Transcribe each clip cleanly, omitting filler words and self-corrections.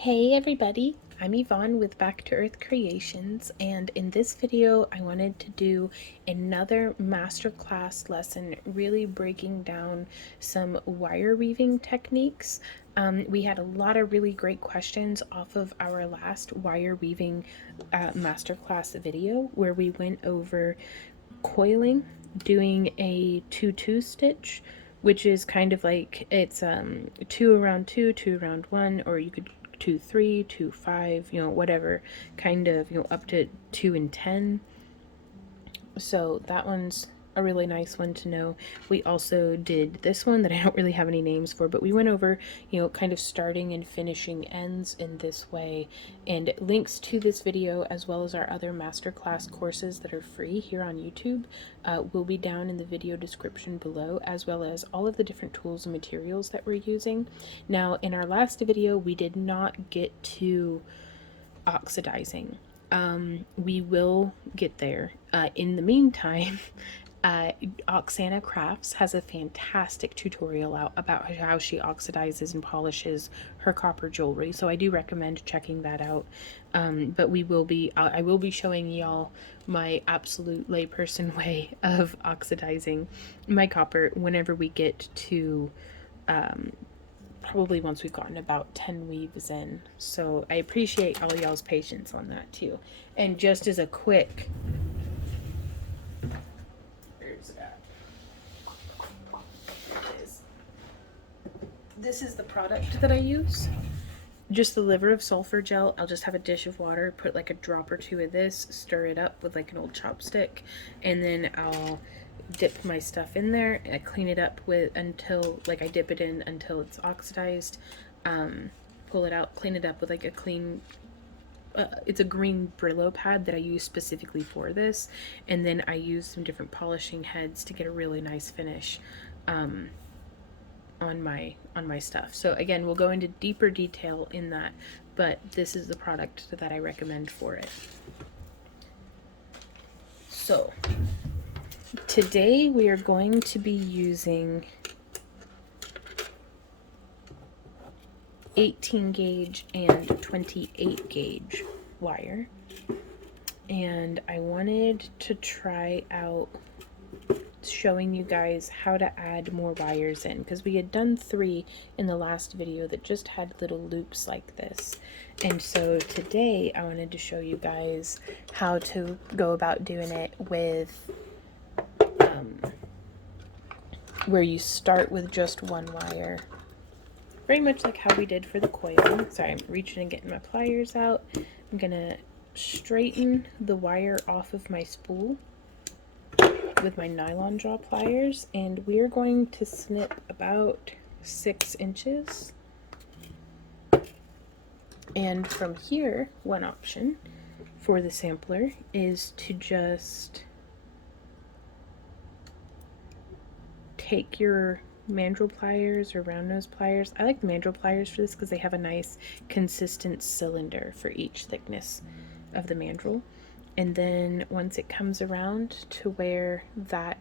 Hey everybody, I'm Yvonne with Back to Earth Creations, and in this video I wanted to do another masterclass lesson really breaking down some wire weaving techniques. We had a lot of really great questions off of our last wire weaving masterclass video where we went over coiling, doing a 2-2 stitch, which is kind of like it's 2 around 2, 2 around 1, or you could 2 3, 2 5, whatever, kind of, up to 2 and 10. So that one's a really nice one to know. We also did this one that I don't really have any names for, but we went over, kind of starting and finishing ends in this way. And links to this video, as well as our other masterclass courses that are free here on YouTube, will be down in the video description below, as well as all of the different tools and materials that we're using. Now, in our last video, we did not get to oxidizing. We will get there. In the meantime, Oksana Crafts has a fantastic tutorial out about how she oxidizes and polishes her copper jewelry, so I do recommend checking that out. But I will be showing y'all my absolute layperson way of oxidizing my copper whenever we get to probably once we've gotten about 10 weaves in. So I appreciate all y'all's patience on that too. And just as a quick, where's it at? This is the product that I use. Just the liver of sulfur gel. I'll just have a dish of water, put like a drop or two of this, stir it up with like an old chopstick, and then I'll dip my stuff in there and I clean it up with until like I dip it in until it's oxidized. Pull it out, clean it up with like a clean it's a green Brillo pad that I use specifically for this, and then I use some different polishing heads to get a really nice finish on my stuff. So again, we'll go into deeper detail in that, but this is the product that I recommend for it. So today we are going to be using 18 gauge and 28 gauge wire, and I wanted to try out showing you guys how to add more wires in, because we had done 3 in the last video that just had little loops like this. And so today I wanted to show you guys how to go about doing it with where you start with just one wire, very much like how we did for the coiling. Sorry, I'm reaching and getting my pliers out. I'm gonna straighten the wire off of my spool with my nylon jaw pliers, and we're going to snip about 6 inches. And from here, one option for the sampler is to just take your mandrel pliers or round nose pliers. I like the mandrel pliers for this because they have a nice consistent cylinder for each thickness of the mandrel. And then once it comes around to where the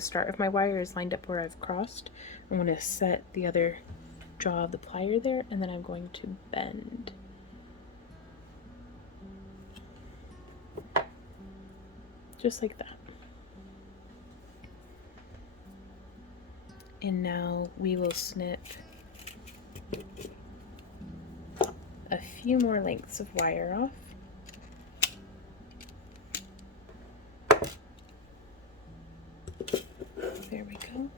start of my wire is lined up where I've crossed, I'm going to set the other jaw of the plier there, and then I'm going to bend. Just like that. And now we will snip a few more lengths of wire off. There we go.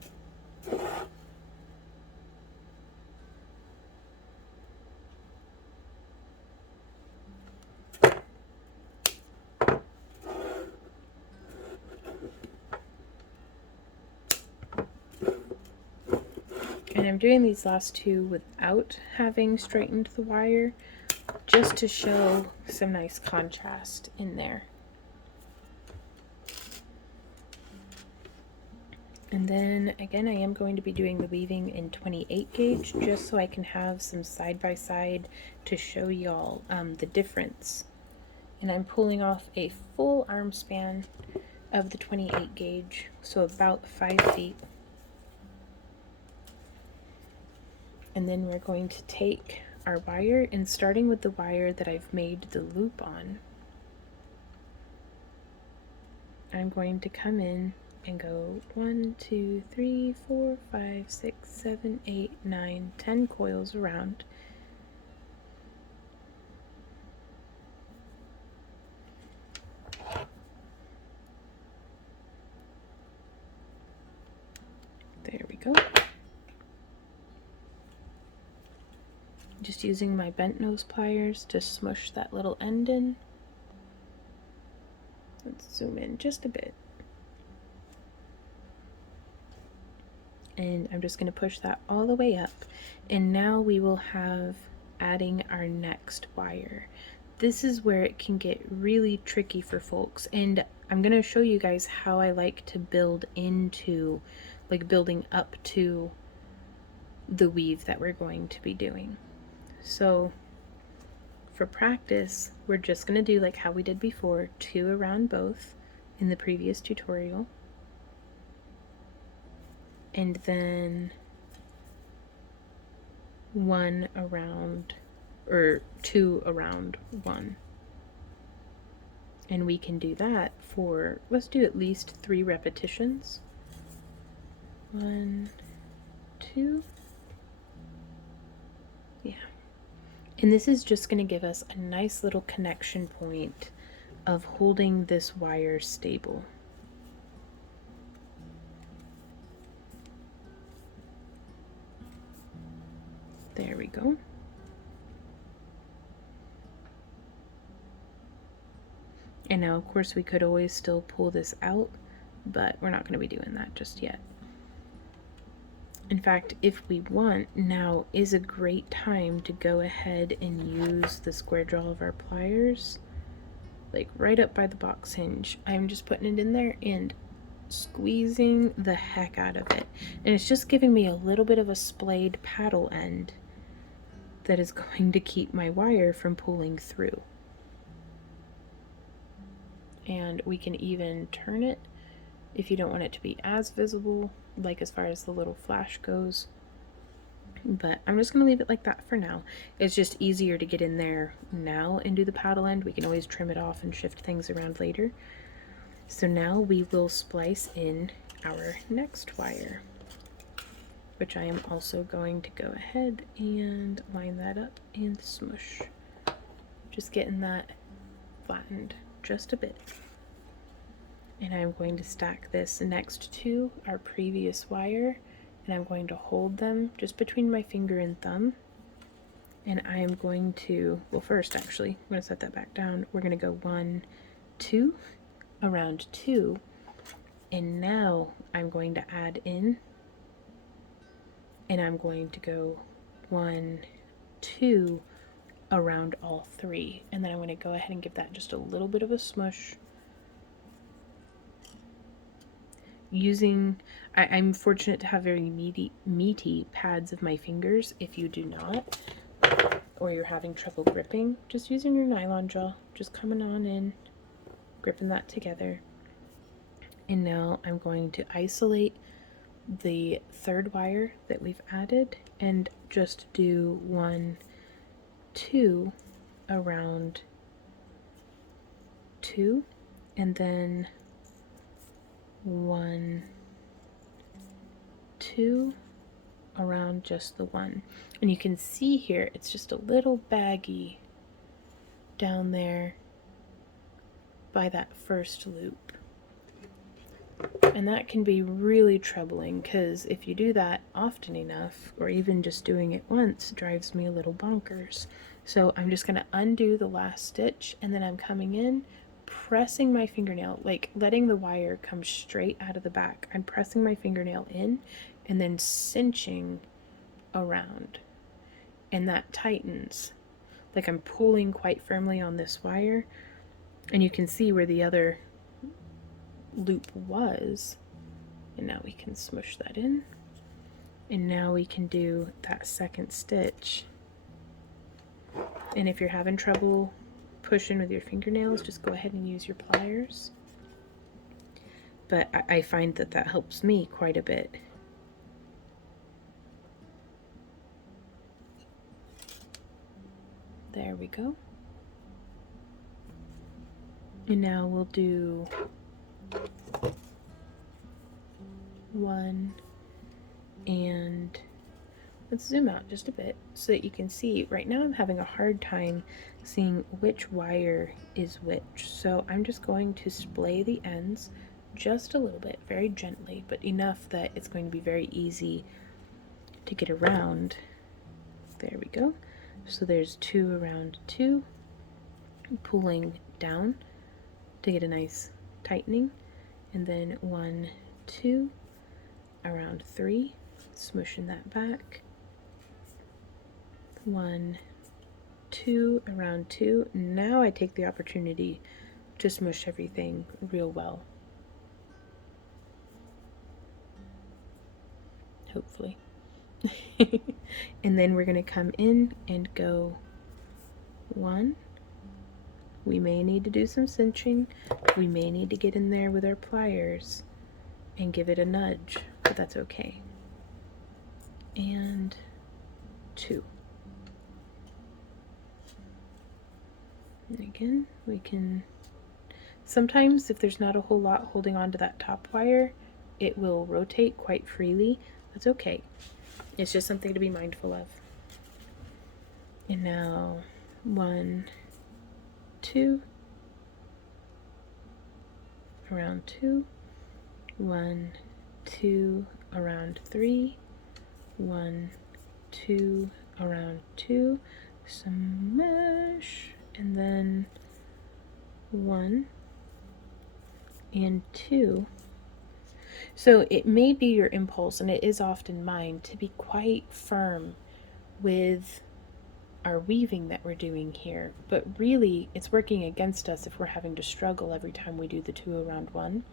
And I'm doing these last 2 without having straightened the wire, just to show some nice contrast in there. And then again, I am going to be doing the weaving in 28 gauge, just so I can have some side by side to show y'all the difference. And I'm pulling off a full arm span of the 28 gauge, so about 5 feet. And then we're going to take our wire, and starting with the wire that I've made the loop on, I'm going to come in and go 1, 2, 3, 4, 5, 6, 7, 8, 9, 10 coils around. There we go. Just using my bent nose pliers to smush that little end in. Let's zoom in just a bit. And I'm just going to push that all the way up. And now we will have adding our next wire. This is where it can get really tricky for folks, and I'm going to show you guys how I like to build into, like building up to the weave that we're going to be doing. So for practice, we're just going to do like how we did before, 2 around both in the previous tutorial, and then 1 around, or 2 around 1. And we can do that for, let's do at least 3 repetitions. 1, 2, yeah. And this is just going to give us a nice little connection point of holding this wire stable. There we go. And now, of course, we could always still pull this out, but we're not going to be doing that just yet. In fact, if we want, now is a great time to go ahead and use the square jaw of our pliers, like right up by the box hinge. I'm just putting it in there and squeezing the heck out of it. And it's just giving me a little bit of a splayed paddle end that is going to keep my wire from pulling through. And we can even turn it if you don't want it to be as visible, like as far as the little flash goes. But I'm just going to leave it like that for now. It's just easier to get in there now and do the paddle end. We can always trim it off and shift things around later. So now we will splice in our next wire, which I am also going to go ahead and line that up and smush. Just getting that flattened just a bit. And I'm going to stack this next to our previous wire, and I'm going to hold them just between my finger and thumb. And I am going to, well, first actually, I'm going to set that back down. We're going to go 1, 2, around 2, and now I'm going to add in, and I'm going to go 1, 2, around all 3, and then I'm going to go ahead and give that just a little bit of a smush. I'm fortunate to have very meaty pads of my fingers. If you do not, or you're having trouble gripping, just using your nylon jaw, just coming on in, gripping that together. And now I'm going to isolate the third wire that we've added and just do 1, 2 around 2, and then 1, 2 around just the 1. And you can see here it's just a little baggy down there by that first loop. And that can be really troubling, because if you do that often enough, or even just doing it once, drives me a little bonkers. So I'm just going to undo the last stitch, and then I'm coming in, pressing my fingernail, like letting the wire come straight out of the back. I'm pressing my fingernail in and then cinching around, and that tightens. Like I'm pulling quite firmly on this wire, and you can see where the other loop was, and now we can smush that in, and now we can do that second stitch. And if you're having trouble pushing with your fingernails, just go ahead and use your pliers, but I find that that helps me quite a bit. There we go. And now we'll do 1, and let's zoom out just a bit so that you can see. Right now I'm having a hard time seeing which wire is which, so I'm just going to splay the ends just a little bit, very gently, but enough that it's going to be very easy to get around. There we go. So there's 2 around 2, pulling down to get a nice tightening, and then 1, 2 around 3, smushing that back, 1, 2 around 2. Now I take the opportunity to smush everything real well, hopefully. And then we're going to come in and go 1. We may need to do some cinching. We may need to get in there with our pliers and give it a nudge, but that's okay. And 2. And again, we can, sometimes if there's not a whole lot holding on to that top wire, it will rotate quite freely. That's okay. It's just something to be mindful of. And now 1, 2, around 2, 1, 2, around 3, 1, 2, around 2, smash, and then 1 and 2. So it may be your impulse, and it is often mine, to be quite firm with our weaving that we're doing here, but really it's working against us if we're having to struggle every time we do the 2 around 1.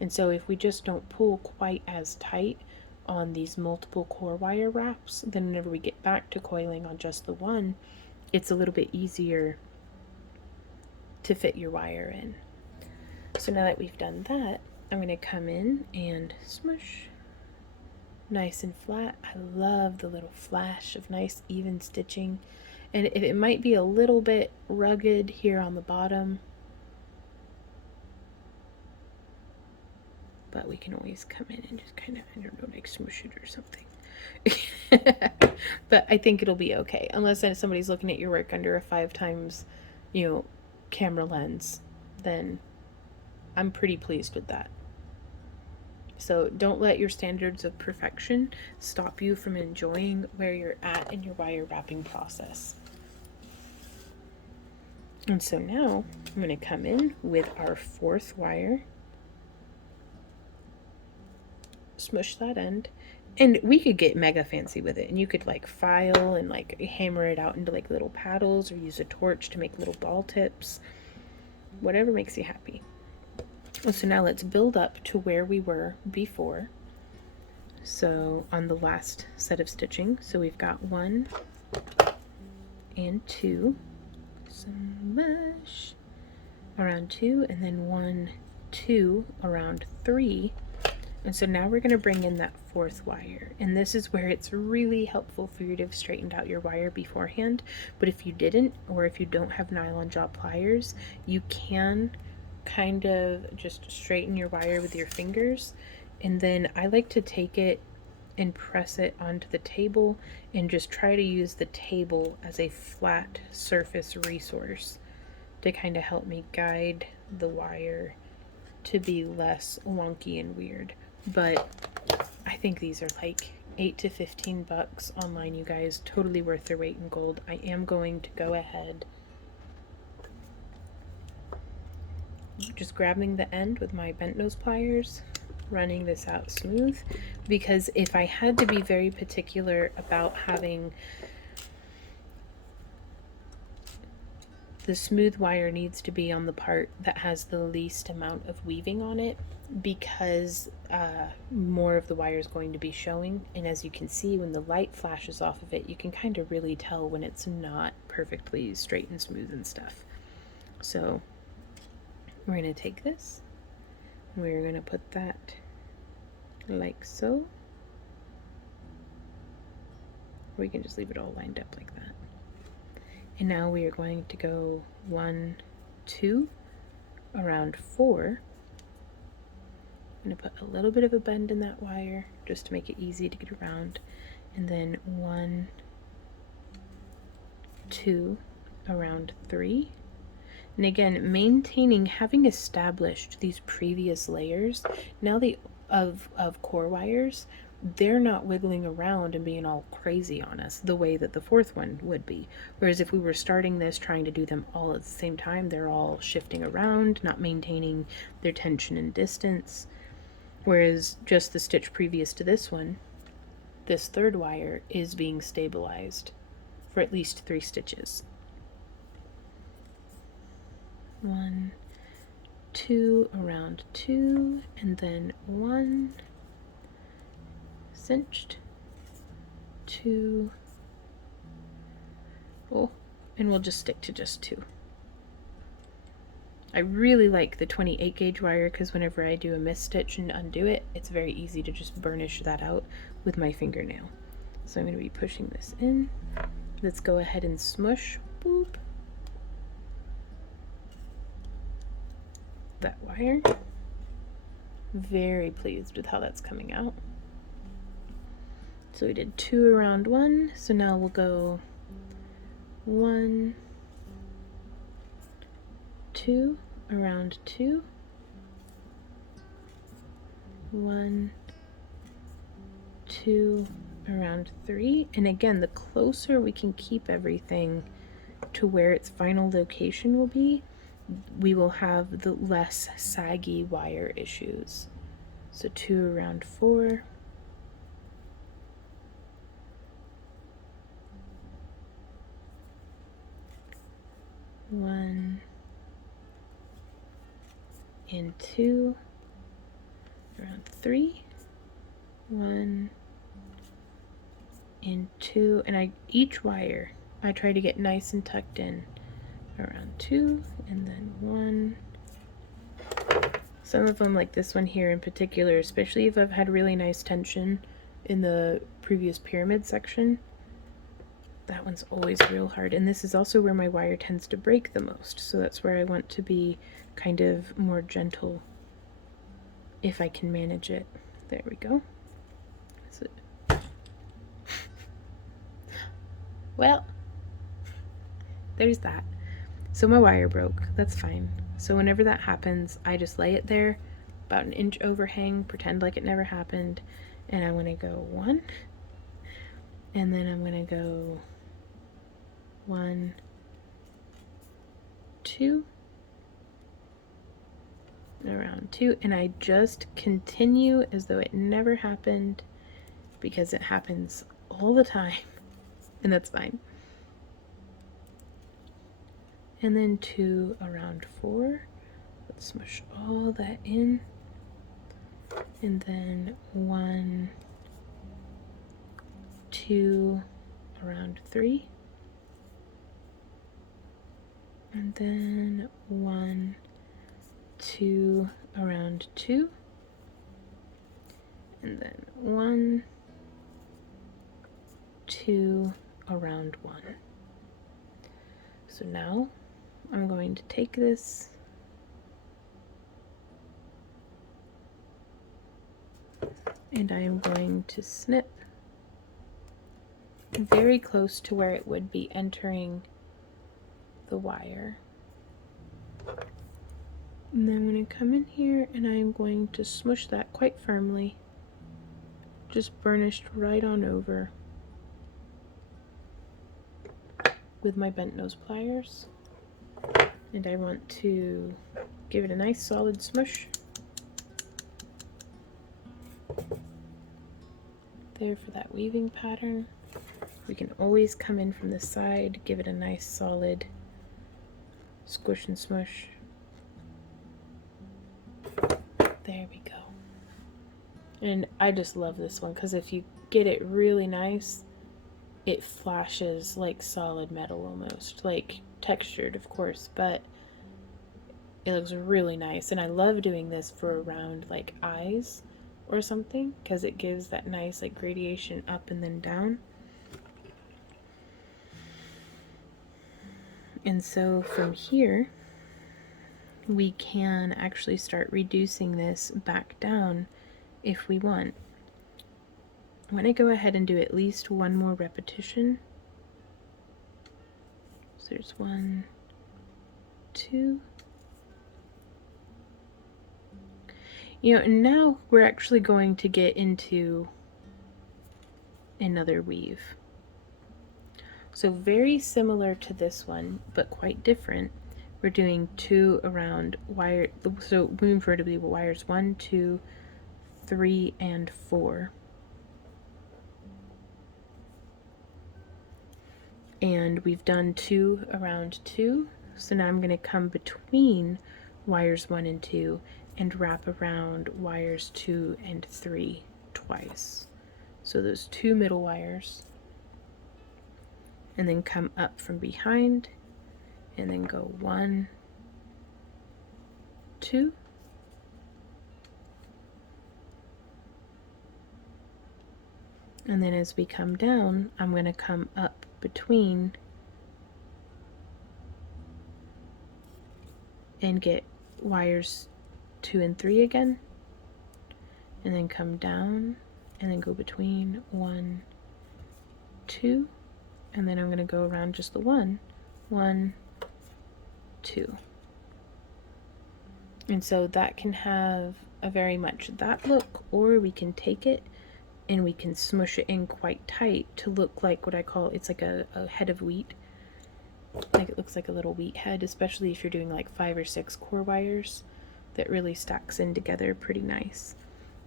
And so if we just don't pull quite as tight on these multiple core wire wraps, then whenever we get back to coiling on just the 1, it's a little bit easier to fit your wire in. So now that we've done that, I'm going to come in and smush nice and flat. I love the little flash of nice even stitching, and it might be a little bit rugged here on the bottom, but we can always come in and just kind of, I don't know, like smush it or something. But I think it'll be okay, unless somebody's looking at your work under a 5 times, camera lens, then I'm pretty pleased with that. So don't let your standards of perfection stop you from enjoying where you're at in your wire wrapping process. And so now I'm going to come in with our 4th wire, smush that end, and we could get mega fancy with it, and you could like file and like hammer it out into like little paddles, or use a torch to make little ball tips, whatever makes you happy. So now let's build up to where we were before. So on the last set of stitching, so we've got 1 and 2, smash around 2, and then 1, 2 around 3. And so now we're going to bring in that 4th wire, and this is where it's really helpful for you to have straightened out your wire beforehand. But if you didn't, or if you don't have nylon jaw pliers, you can kind of just straighten your wire with your fingers, and then I like to take it and press it onto the table and just try to use the table as a flat surface resource to kind of help me guide the wire to be less wonky and weird. But I think these are like $8 to $15 online, you guys. Totally worth their weight in gold. I am going to go ahead just grabbing the end with my bent nose pliers, running this out smooth, because if I had to be very particular about having the smooth wire, needs to be on the part that has the least amount of weaving on it, because more of the wire is going to be showing, and as you can see when the light flashes off of it, you can kind of really tell when it's not perfectly straight and smooth and stuff. So we're going to take this, and we're going to put that like so. We can just leave it all lined up like that. And now we are going to go 1, 2, around 4. I'm going to put a little bit of a bend in that wire just to make it easy to get around. And then 1, 2, around 3. And again, maintaining, having established these previous layers, now of core wires, they're not wiggling around and being all crazy on us the way that the fourth one would be. Whereas if we were starting this trying to do them all at the same time, they're all shifting around, not maintaining their tension and distance. Whereas just the stitch previous to this one, this third wire is being stabilized for at least 3 stitches. 1, 2, around 2, and then 1, cinched, 2, oh, and we'll just stick to just 2. I really like the 28 gauge wire because whenever I do a misstitch and undo it, it's very easy to just burnish that out with my fingernail. So I'm going to be pushing this in. Let's go ahead and smush, boop, that wire. Very pleased with how that's coming out. So we did 2 around 1, so now we'll go 1, 2, around 2, 1, 2, around 3, and again, the closer we can keep everything to where its final location will be, we will have the less saggy wire issues. So 2 around 4, 1 and 2, around 3, 1 and 2, and each wire I try to get nice and tucked in around 2, and then 1. Some of them, like this one here in particular, especially if I've had really nice tension in the previous pyramid section, that one's always real hard. And this is also where my wire tends to break the most, so that's where I want to be kind of more gentle if I can manage it. There we go. So, well, there's that. So my wire broke, that's fine. So whenever that happens, I just lay it there, about an inch overhang, pretend like it never happened, and I'm gonna go 1, and then I'm gonna go 1, 2, around 2, and I just continue as though it never happened, because it happens all the time, and that's fine. And then 2 around 4. Let's smush all that in. And then 1, 2 around 3. And then 1, 2 around 2. And then 1, 2 around 1. So now I'm going to take this and I am going to snip very close to where it would be entering the wire. And then I'm going to come in here and I'm going to smush that quite firmly, just burnished right on over with my bent nose pliers. And I want to give it a nice solid smush. There for that weaving pattern. We can always come in from the side, give it a nice solid squish and smush. There we go. And I just love this one because if you get it really nice, it flashes like solid metal almost, like textured of course, but it looks really nice. And I love doing this for around like eyes or something because it gives that nice like gradation up and then down. And so from here, we can actually start reducing this back down if we want. I'm going to go ahead and do at least one more repetition. So there's 1, 2. And now we're actually going to get into another weave. So very similar to this one, but quite different. We're doing 2 around wire, so moving forward to be wires 1, 2, 3, and 4. And we've done 2 around 2, so now I'm going to come between wires 1 and 2 and wrap around wires 2 and 3 twice. So those 2 middle wires, and then come up from behind and then go 1, 2, and then as we come down, I'm going to come up between and get wires 2 and 3 again, and then come down and then go between 1, 2, and then I'm going to go around just the 1, 1, 2. And so that can have a very much that look, or we can take it and we can smush it in quite tight to look like what I call, it's like a head of wheat. Like it looks like a little wheat head, especially if you're doing like 5 or 6 core wires. That really stacks in together pretty nice.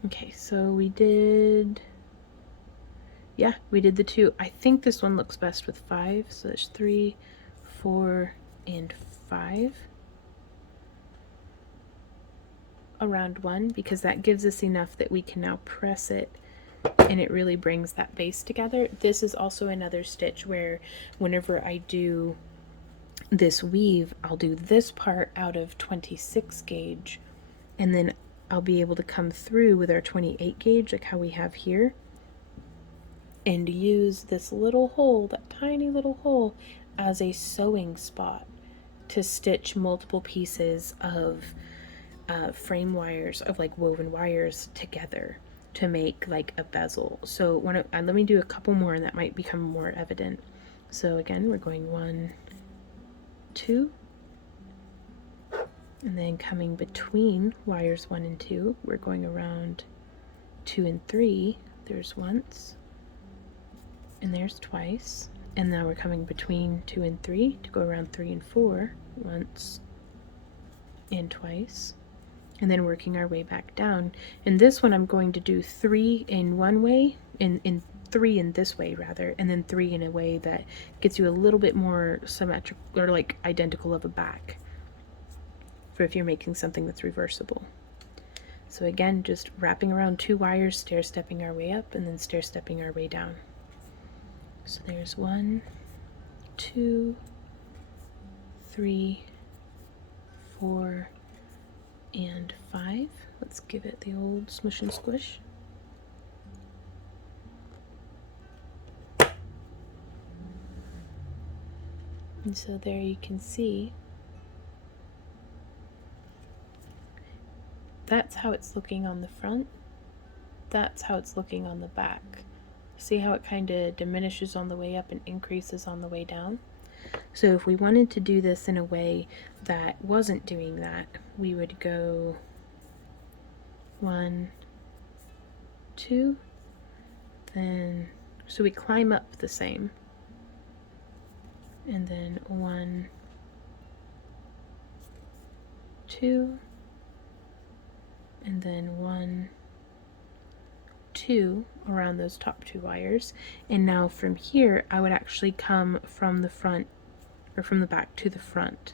Okay, so we did the 2. I think this one looks best with 5, so there's 3, 4, and 5 around 1, because that gives us enough that we can now press it and it really brings that base together. This is also another stitch where whenever I do this weave, I'll do this part out of 26 gauge, and then I'll be able to come through with our 28 gauge like how we have here, and use this little hole, that tiny little hole, as a sewing spot to stitch multiple pieces of frame wires, of like woven wires together to make like a bezel. So let me do a couple more and that might become more evident. So again, we're going 1, 2, and then coming between wires 1 and 2, we're going around 2 and 3. There's once, and there's twice, and now we're coming between 2 and 3 to go around 3 and 4, once and twice, and then working our way back down. And this one I'm going to do 3 in one way, in 3 in this way rather, and then 3 in a way that gets you a little bit more symmetrical, or like identical of a back, for if you're making something that's reversible. So again, just wrapping around 2 wires, stair stepping our way up, and then stair stepping our way down. So there's 1, 2, 3, 4, and 5. Let's give it the old smush and squish. And so there you can see that's how it's looking on the front. That's how it's looking on the back. See how it kind of diminishes on the way up and increases on the way down? So if we wanted to do this in a way that wasn't doing that, we would go 1, 2, then, so we climb up the same, and then 1, 2, and then 1, 2 around those top 2 wires. And now from here I would actually come from the front, or from the back to the front.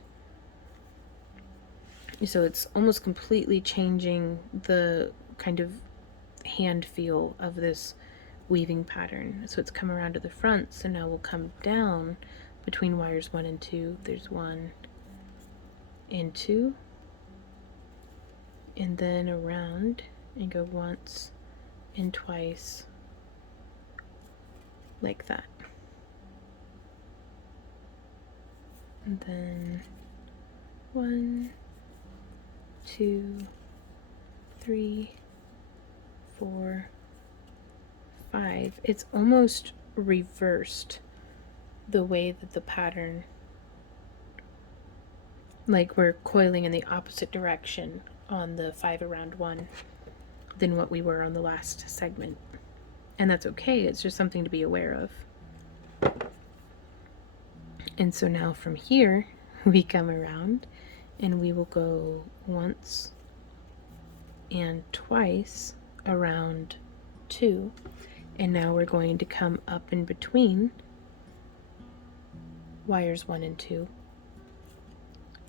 So it's almost completely changing the kind of hand feel of this weaving pattern. So it's come around to the front, so now we'll come down between wires 1 and 2. There's 1 and 2, and then around and go once and twice like that. and then 1, 2, 3, 4, 5. It's almost reversed the way that the pattern, like we're coiling in the opposite direction on the 5 around 1 than what we were on the last segment. And that's okay, it's just something to be aware of. And so now from here, we come around and we will go once and twice around 2. And now we're going to come up in between wires 1 and 2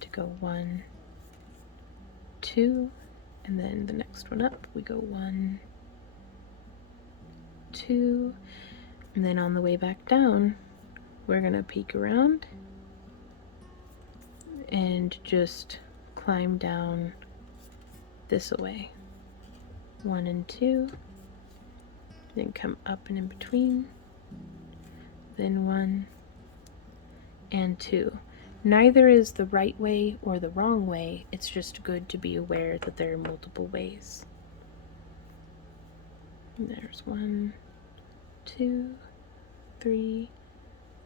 to go 1, 2, and then the next one up, we go 1, 2, and then on the way back down, we're gonna peek around and just climb down this way. 1 and 2, then come up and in between, then 1 and 2. Neither is the right way or the wrong way, it's just good to be aware that there are multiple ways. And there's 1, 2, 3,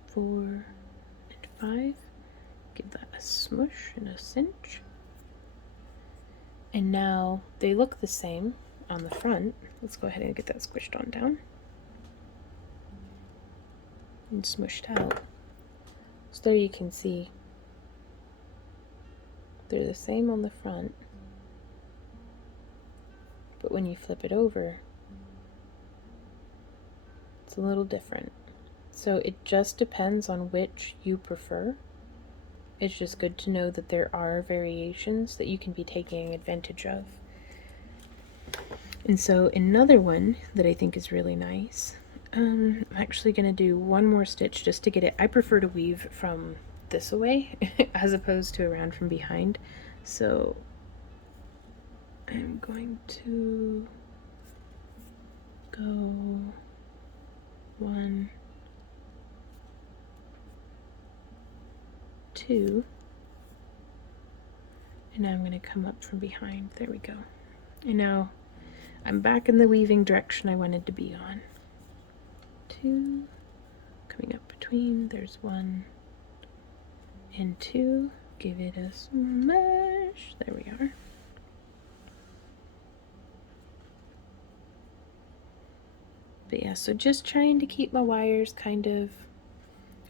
4, and 5. Give that a smush and a cinch. And now they look the same on the front. Let's go ahead and get that squished on down and smushed out. So there you can see they're the same on the front, but when you flip it over, it's a little different. So it just depends on which you prefer. It's just good to know that there are variations that you can be taking advantage of. And so another one that I think is really nice, I'm actually going to do one more stitch just to get it. I prefer to weave from this away as opposed to around from behind. So I'm going to go 1, 2, and now I'm going to come up from behind. There we go. And now I'm back in the weaving direction I wanted to be on. 2, coming up between, there's 1 and 2. Give it a smash. There we are. But yeah, so just trying to keep my wires kind of,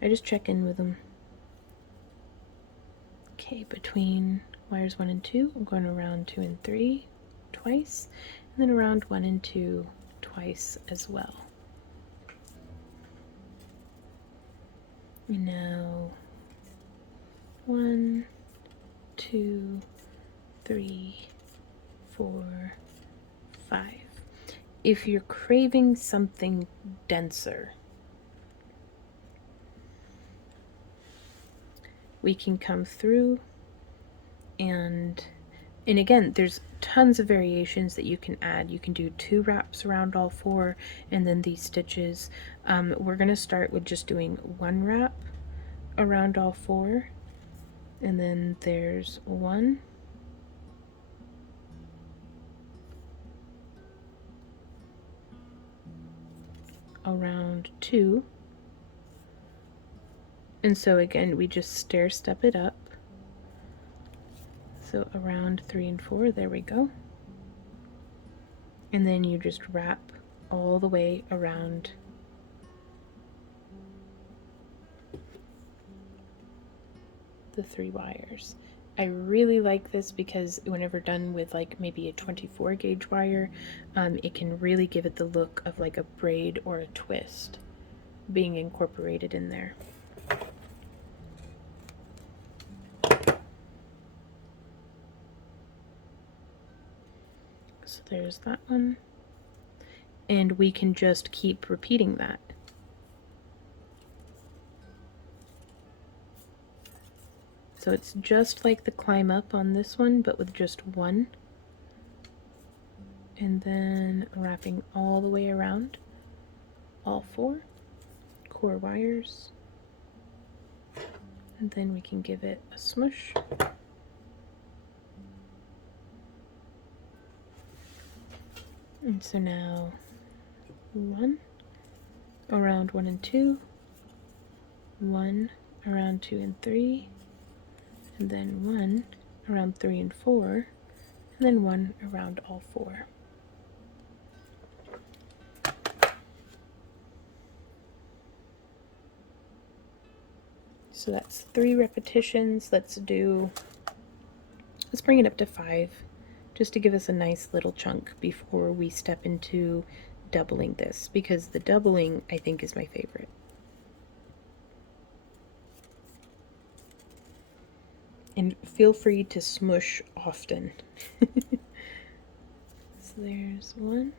I just check in with them. Okay, between wires 1 and 2, I'm going around 2 and 3 twice, and then around 1 and 2 twice as well. And now 1, 2, 3, 4, 5. If you're craving something denser, we can come through and again, there's tons of variations that you can add. You can do 2 wraps around all 4 and then these stitches. We're going to start with just doing 1 wrap around all 4, and then there's 1, around 2, and so again we just stair step it up. So around 3 and 4, there we go. And then you just wrap all the way around the 3 wires. I really like this because whenever done with like maybe a 24 gauge wire, it can really give it the look of like a braid or a twist being incorporated in there. So there's that one, and we can just keep repeating that. So it's just like the climb up on this one, but with just 1, and then wrapping all the way around all 4 core wires, and then we can give it a smush. And so now 1 around 1 and 2, 1 around 2 and 3, and then 1 around 3 and 4, and then 1 around all 4. So that's 3 repetitions. Let's bring it up to 5, just to give us a nice little chunk before we step into doubling this, because the doubling I think is my favorite. And feel free to smush often. So there's 1.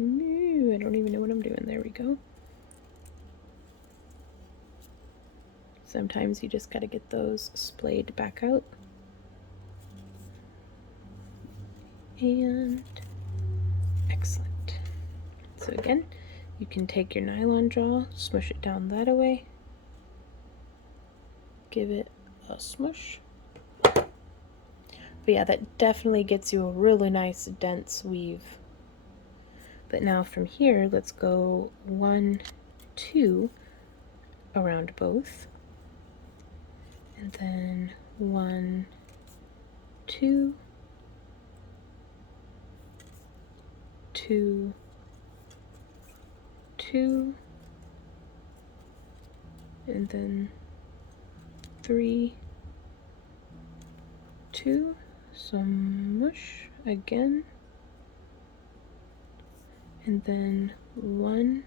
Ooh, I don't even know what I'm doing. There we go. Sometimes you just got to get those splayed back out. And excellent. So again, you can take your nylon jaw, smush it down that way, give it a smush. But yeah, that definitely gets you a really nice dense weave. But now from here, let's go 1, 2 around both. And then 1, 2, 2, 2, and then 3, 2, smush again, and then 1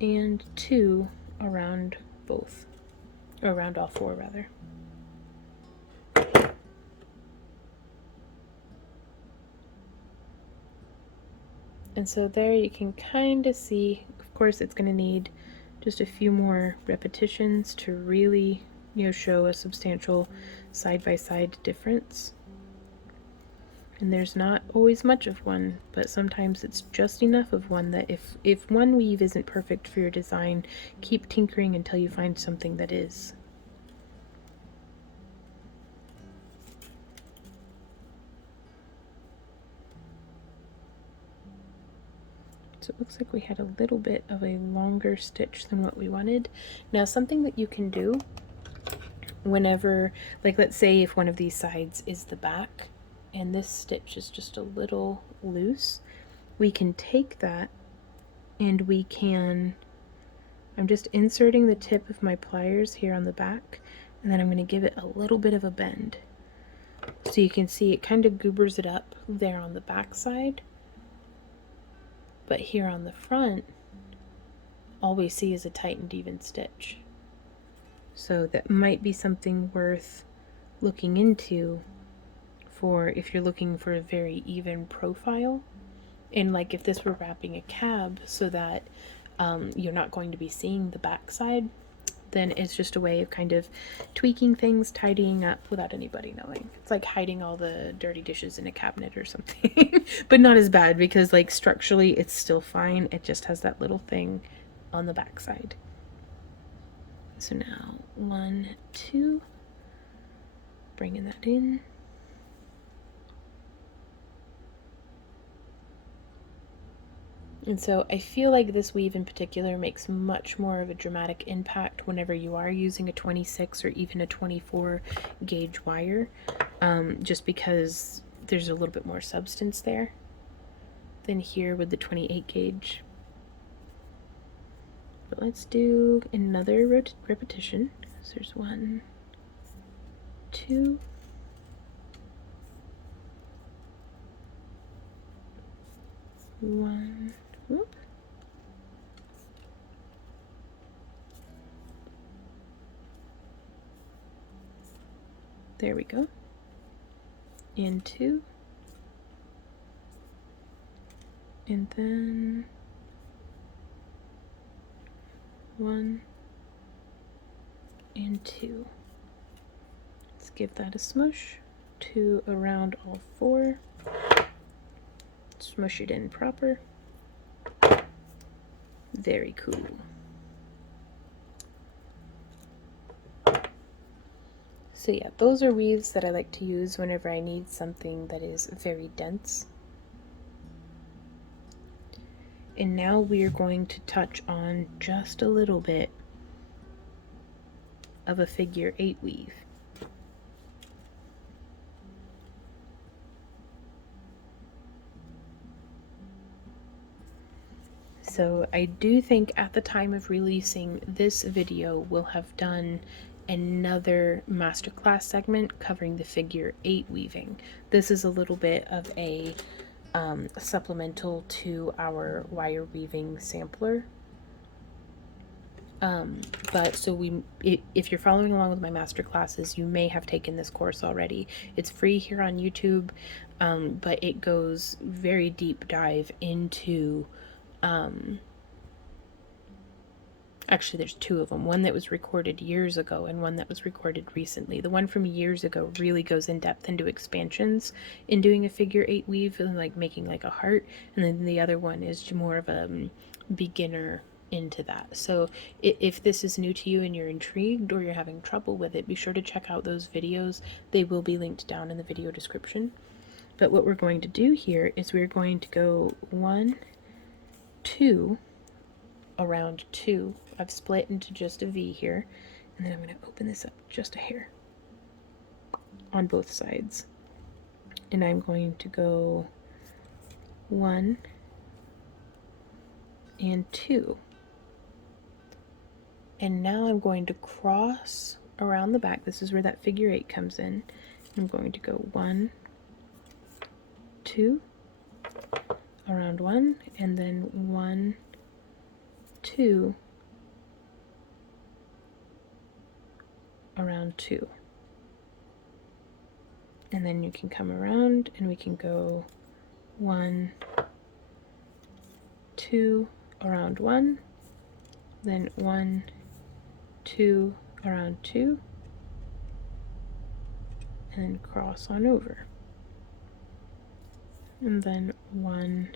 and 2 around both, or around all 4 rather. And so there you can kind of see, of course it's going to need just a few more repetitions to really, show a substantial side-by-side difference. And there's not always much of one, but sometimes it's just enough of one that if one weave isn't perfect for your design, keep tinkering until you find something that is. So it looks like we had a little bit of a longer stitch than what we wanted. Now something that you can do whenever, like let's say if one of these sides is the back and this stitch is just a little loose, we can take that and we can, I'm just inserting the tip of my pliers here on the back, and then I'm going to give it a little bit of a bend. So you can see it kind of goobers it up there on the back side. But here on the front, all we see is a tight and even stitch. So that might be something worth looking into for if you're looking for a very even profile. And like if this were wrapping a cab so that you're not going to be seeing the back side, then it's just a way of kind of tweaking things, tidying up without anybody knowing. It's like hiding all the dirty dishes in a cabinet or something. But not as bad, because like structurally it's still fine. It just has that little thing on the back side. So now 1, 2, bringing that in. And so I feel like this weave in particular makes much more of a dramatic impact whenever you are using a 26 or even a 24 gauge wire, just because there's a little bit more substance there than here with the 28 gauge. But let's do another repetition. So there's 1, 2, 1, whoop. There we go. And 2. And then 1 and 2. Let's give that a smush. 2 around all 4. Smush it in proper. Very cool. So yeah, those are weaves that I like to use whenever I need something that is very dense. And now we are going to touch on just a little bit of a figure 8 weave. So I do think at the time of releasing this video, we'll have done another masterclass segment covering the figure 8 weaving. This is a little bit of a supplemental to our wire weaving sampler. But so if you're following along with my master classes, you may have taken this course already. It's free here on YouTube, but it goes very deep dive into, actually there's two of them, one that was recorded years ago and one that was recorded recently. The one from years ago really goes in depth into expansions in doing a figure 8 weave and like making like a heart, and then the other one is more of a beginner into that. So if this is new to you and you're intrigued or you're having trouble with it, be sure to check out those videos. They will be linked down in the video description. But what we're going to do here is we're going to go 1, 2, around 2. I've split into just a V here, and then I'm going to open this up just a hair on both sides. And I'm going to go 1 and 2. And now I'm going to cross around the back. This is where that figure 8 comes in. I'm going to go 1, 2, around 1, and then 1, 2, around 2. And then you can come around and we can go 1, 2, around 1, then 1, 2, around 2, and then cross on over. And then 1,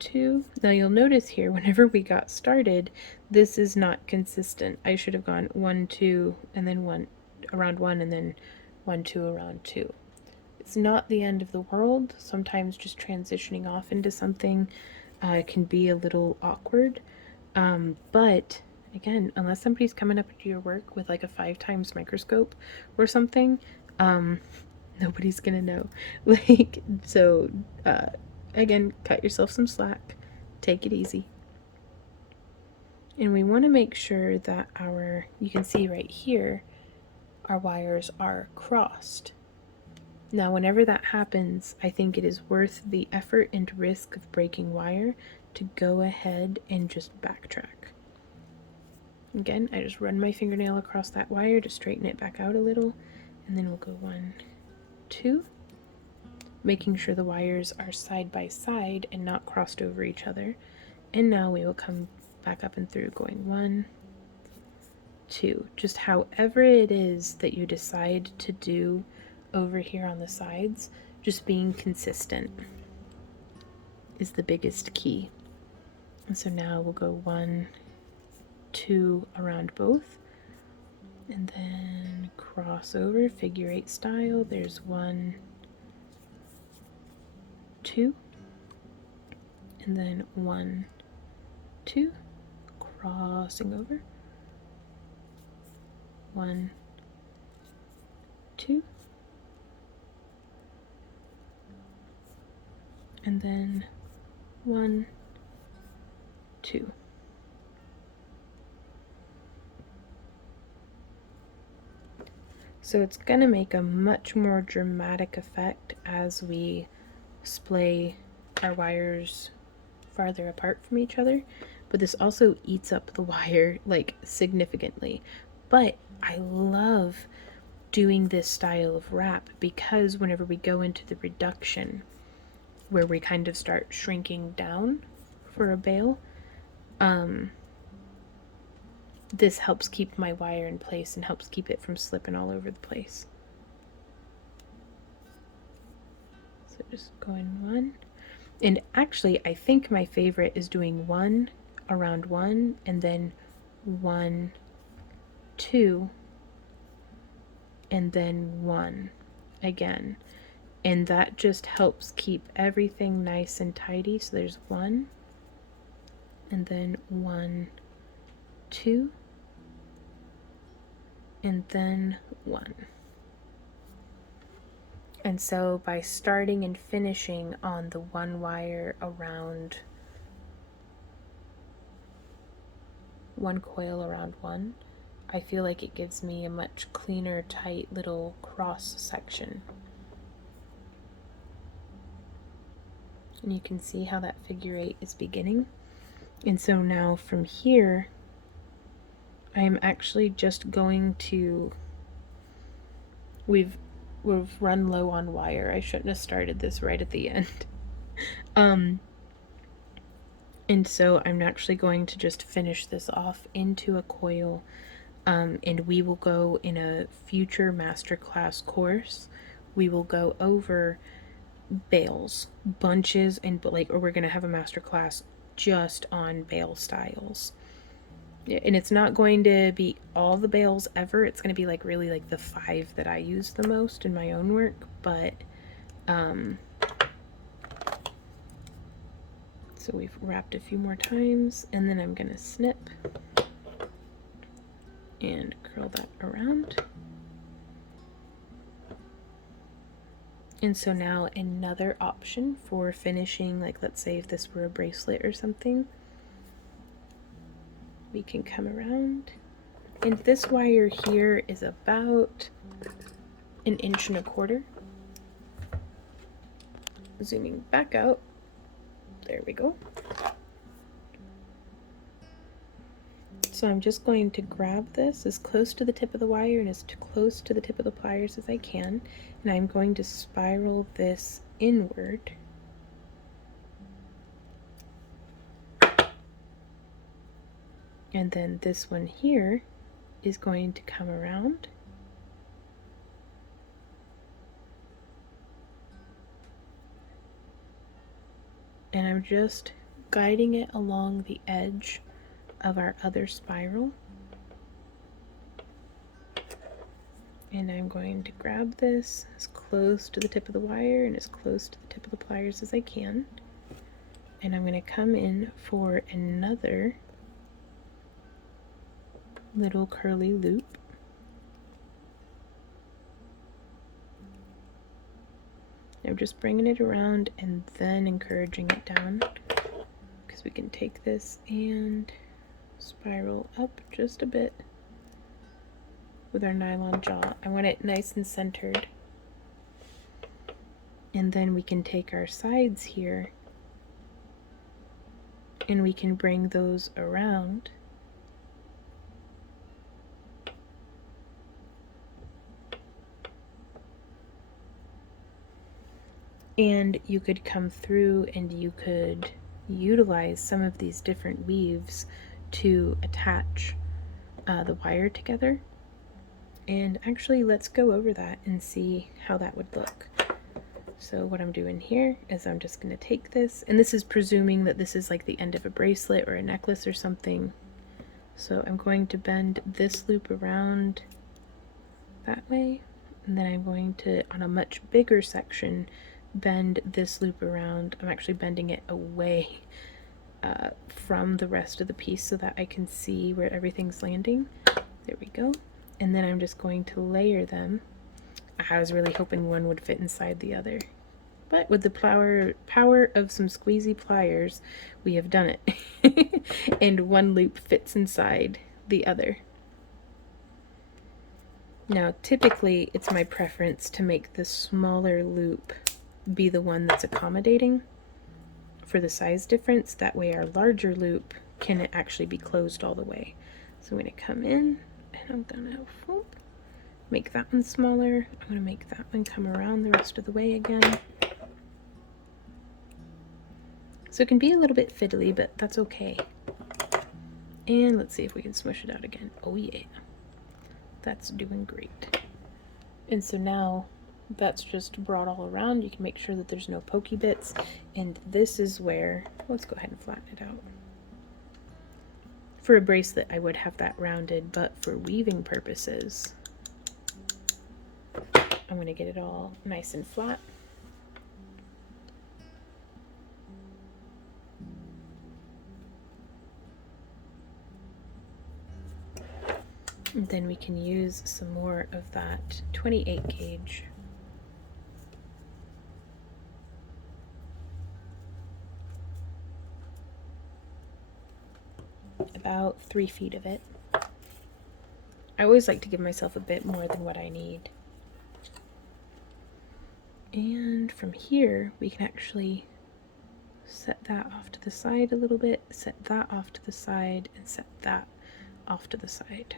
2. Now you'll notice here, whenever we got started, this is not consistent. I should have gone 1, 2, and then 1, around 1, and then 1, 2, around 2. It's not the end of the world. Sometimes just transitioning off into something can be a little awkward. But again, unless somebody's coming up to your work with like a 5 times microscope or something, nobody's gonna know. Like, so again, cut yourself some slack, take it easy. And we want to make sure that you can see right here, our wires are crossed. Now, whenever that happens, I think it is worth the effort and risk of breaking wire to go ahead and just backtrack. Again, I just run my fingernail across that wire to straighten it back out a little, and then we'll go 1, 2, making sure the wires are side by side and not crossed over each other. And now we will come back up and through going 1, 2. Just however it is that you decide to do over here on the sides, just being consistent is the biggest key. And so now we'll go 1, 2 around both, and then cross over figure 8 style. There's 1, 2, and then 1, 2, crossing over, 1, 2, and then 1, 2. So it's going to make a much more dramatic effect as we splay our wires farther apart from each other, but this also eats up the wire like significantly. But I love doing this style of wrap because whenever we go into the reduction, where we kind of start shrinking down for a bale, this helps keep my wire in place and helps keep it from slipping all over the place. So just going 1, and actually I think my favorite is doing 1 around 1 and then 1, 2 and then 1 again. And that just helps keep everything nice and tidy. So there's 1, and then 1, 2, and then 1. And so by starting and finishing on the 1 wire around 1 coil around 1, I feel like it gives me a much cleaner, tight little cross section. And you can see how that figure 8 is beginning. And so now from here, I am actually just going to, we've run low on wire. I shouldn't have started this right at the end. And so I'm actually going to just finish this off into a coil, and we will go in a future masterclass course. We will go over bales, bunches, and or we're going to have a masterclass just on bale styles. And it's not going to be all the bales ever. It's going to be like really like the 5 that I use the most in my own work, but so we've wrapped a few more times, and then I'm going to snip and curl that around. And so now another option for finishing, like let's say if this were a bracelet or something, we can come around, and this wire here is about 1.25 inches. Zooming back out, there we go. So I'm just going to grab this as close to the tip of the wire and as close to the tip of the pliers as I can, and I'm going to spiral this inward. And then this one here is going to come around. And I'm just guiding it along the edge of our other spiral. And I'm going to grab this as close to the tip of the wire and as close to the tip of the pliers as I can. And I'm going to come in for another little curly loop. I'm just bringing it around and then encouraging it down, because we can take this and spiral up just a bit with our nylon jaw. I want it nice and centered. And then we can take our sides here and we can bring those around. And you could come through and you could utilize some of these different weaves to attach the wire together. And actually, let's go over that and see how that would look. So what I'm doing here is I'm just going to take this, and this is presuming that this is like the end of a bracelet or a necklace or something. So I'm going to bend this loop around that way, and then I'm going to, on a much bigger section, bend this loop around. I'm actually bending it away from the rest of the piece so that I can see where everything's landing. There we go. And then I'm just going to layer them. I was really hoping one would fit inside the other, but with the power of some squeezy pliers, we have done it. And one loop fits inside the other. Now typically it's my preference to make the smaller loop be the one that's accommodating for the size difference. That way our larger loop can actually be closed all the way. So I'm going to come in and I'm going to make that one smaller. I'm going to make that one come around the rest of the way again. So it can be a little bit fiddly, but that's okay. And let's see if we can smush it out again. Oh yeah, that's doing great. And so now that's just brought all around. You can make sure that there's no pokey bits. And this is where, let's go ahead and flatten it out. For a bracelet, I would have that rounded, but for weaving purposes, I'm going to get it all nice and flat. And then we can use some more of that 28 gauge. About 3 feet of it. I always like to give myself a bit more than what I need. And from here, we can actually set that off to the side a little bit, set that off to the side, and set that off to the side.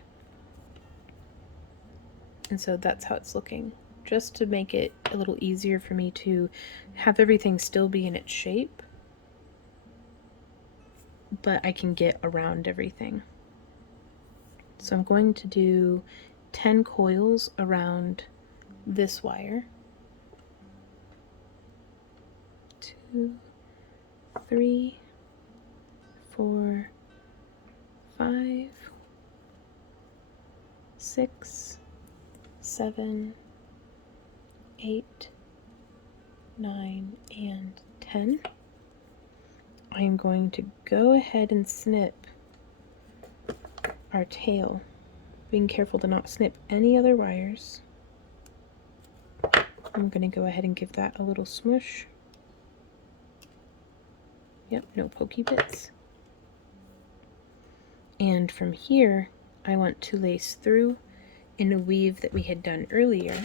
And so that's how it's looking, just to make it a little easier for me to have everything still be in its shape, but I can get around everything. So I'm going to do 10 coils around this wire. 2, 3, 4, 5, 6, 7, 8, 9, and 10. I am going to go ahead and snip our tail, being careful to not snip any other wires. I'm going to go ahead and give that a little smush. Yep, no pokey bits. And from here, I want to lace through in a weave that we had done earlier.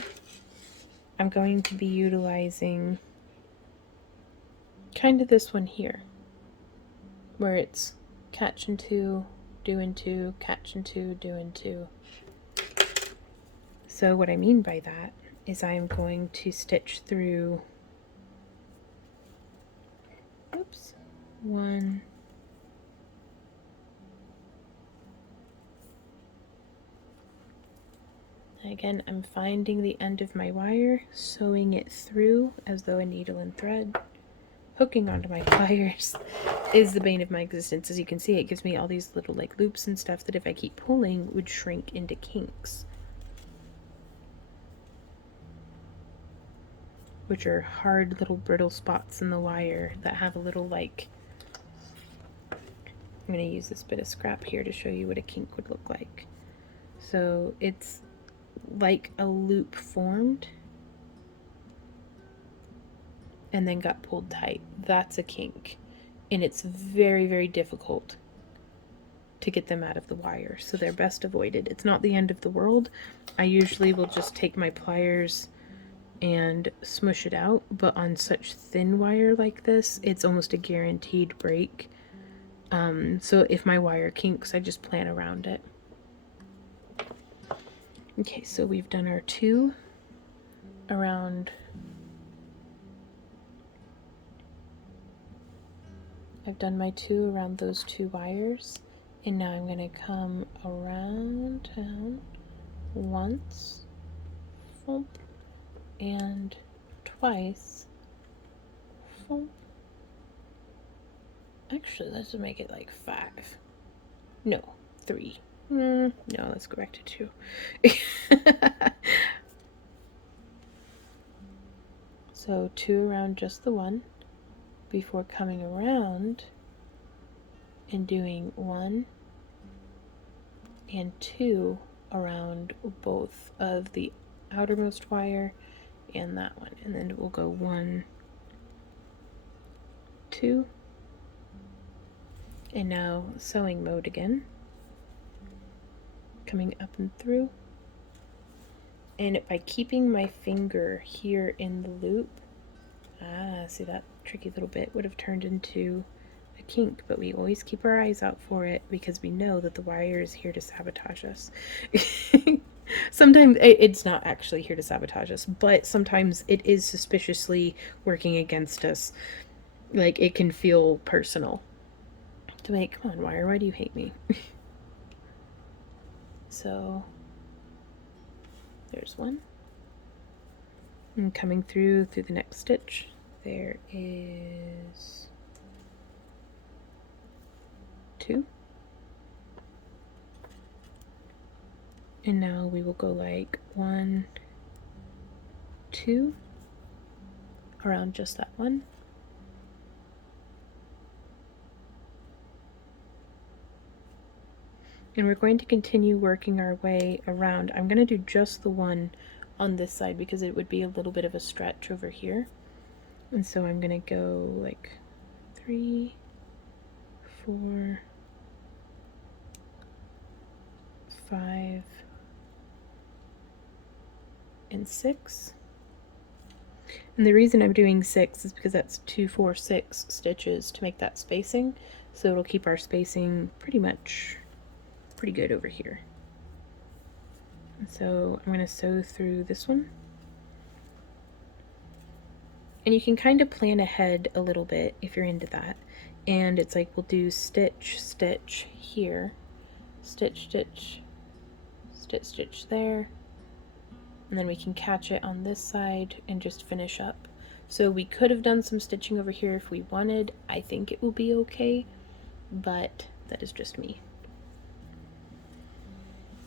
I'm going to be utilizing kind of this one here, where it's catch and 2, do and 2, catch and 2, do and 2. So what I mean by that is I'm going to stitch through, oops, 1, again, I'm finding the end of my wire, sewing it through as though a needle and thread. Hooking onto my pliers is the bane of my existence. As you can see, it gives me all these little like loops and stuff that if I keep pulling would shrink into kinks, which are hard little brittle spots in the wire that have a little like, I'm going to use this bit of scrap here to show you what a kink would look like. So it's like a loop formed and then got pulled tight. That's a kink, and it's very, very difficult to get them out of the wire, so they're best avoided. It's not the end of the world. I usually will just take my pliers and smush it out, but on such thin wire like this, it's almost a guaranteed break. So if my wire kinks, I just plan around it. Okay, so we've done our 2 around, I've done my 2 around those 2 wires, and now I'm going to come around town once, and twice. Actually, let's make it like 5. No, 3. No, let's go back to 2. So 2 around just the one before coming around and doing 1 and 2 around both of the outermost wire and that one, and then we'll go 1, 2, and now sewing mode again, coming up and through, and by keeping my finger here in the loop, see, that tricky little bit would have turned into a kink, but we always keep our eyes out for it because we know that the wire is here to sabotage us. Sometimes it's not actually here to sabotage us, but sometimes it is suspiciously working against us. Like, it can feel personal. To make, come on, wire, why do you hate me? So, there's 1. And coming through the next stitch, there is 2. And now we will go like 1, 2 around just that one. And we're going to continue working our way around. I'm going to do just the one on this side because it would be a little bit of a stretch over here. And so I'm going to go like 3, 4, 5, and 6. And the reason I'm doing 6 is because that's 2, 4, 6 stitches to make that spacing. So it'll keep our spacing pretty good over here. And so I'm going to sew through this one. And you can kind of plan ahead a little bit if you're into that. And it's like we'll do stitch, stitch here, stitch, stitch, stitch, stitch there, and then we can catch it on this side and just finish up. So we could have done some stitching over here if we wanted. I think it will be okay, but that is just me.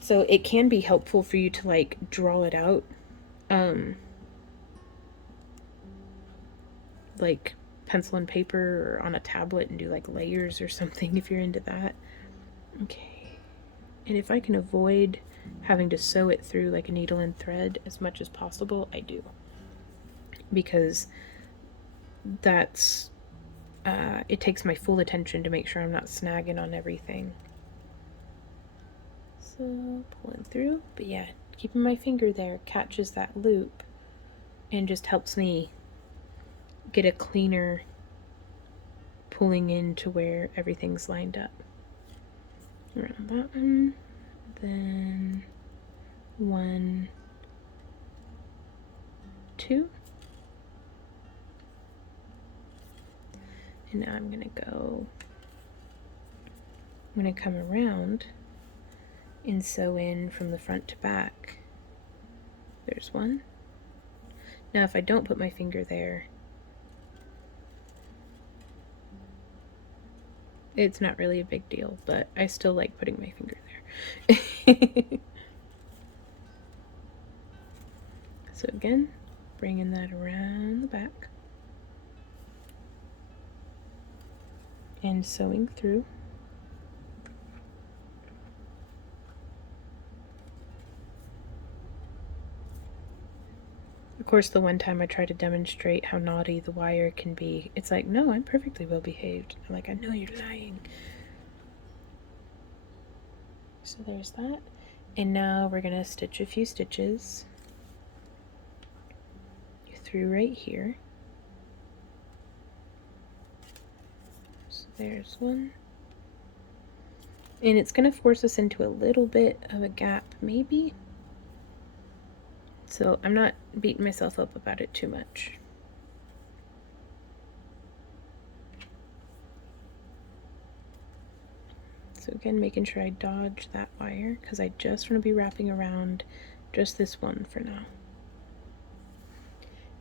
So it can be helpful for you to like draw it out, like pencil and paper or on a tablet and do like layers or something if you're into that. Okay, and if I can avoid having to sew it through like a needle and thread as much as possible, I do, because that's it takes my full attention to make sure I'm not snagging on everything. So pulling through, but yeah, keeping my finger there catches that loop and just helps me get a cleaner pulling into where everything's lined up. Around that one, then 1, 2, and now I'm gonna come around and sew in from the front to back. There's 1. Now if I don't put my finger there, it's not really a big deal, but I still like putting my finger there. So again, bringing that around the back and sewing through. Of course, the one time I try to demonstrate how naughty the wire can be, it's like, no, I'm perfectly well behaved. I'm like, I know you're lying. So there's that. And now we're going to stitch a few stitches through right here. So there's 1. And it's going to force us into a little bit of a gap, maybe. So I'm not beating myself up about it too much. So again, making sure I dodge that wire because I just want to be wrapping around just this one for now.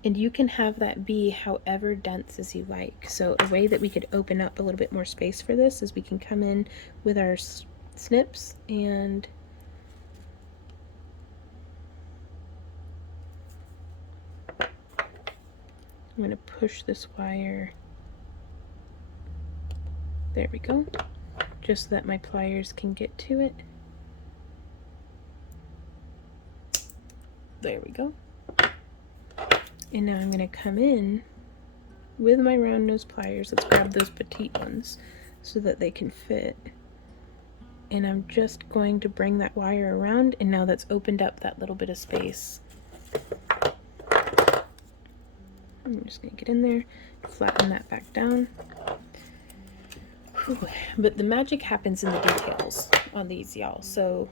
And you can have that be however dense as you like. So a way that we could open up a little bit more space for this is we can come in with our snips and I'm going to push this wire, there we go, just so that my pliers can get to it. There we go. And now I'm going to come in with my round nose pliers. Let's grab those petite ones so that they can fit. And I'm just going to bring that wire around, and now that's opened up that little bit of space. I'm just going to get in there, flatten that back down. Whew. But the magic happens in the details on these, y'all. So